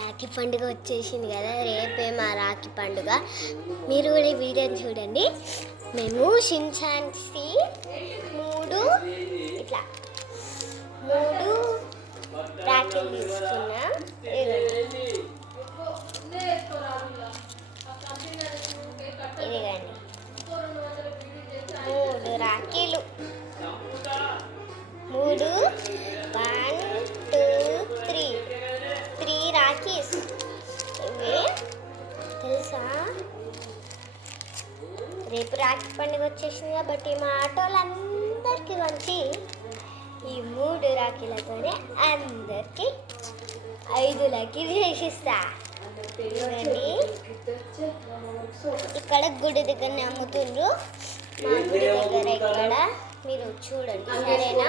రాఖీ పండుగ వచ్చేసింది కదా, రేపే మా రాఖీ పండుగ. మీరు కూడా ఈ వీడియోని చూడండి. మేము షిన్చాన్సి మూడు రాఖీలు తీసుకున్నాం. ఇదిగండి 3 రాఖీలు, 3 1 2 3 రాఖీస్. ఇవి తెలుసా, రేపు రాఖీ పండుగ వచ్చేసింది కాబట్టి మా ఆటోలందరికీ వచ్చి ఈ 3 రాఖీలతోనే అందరికీ 5 రాఖీలు చేసిస్తా. చూడండి, ఇక్కడ గుడి దగ్గర అమ్ముతుండ్రు. మా గుడి దగ్గర ఇక్కడ మీరు చూడండి, సరేనా?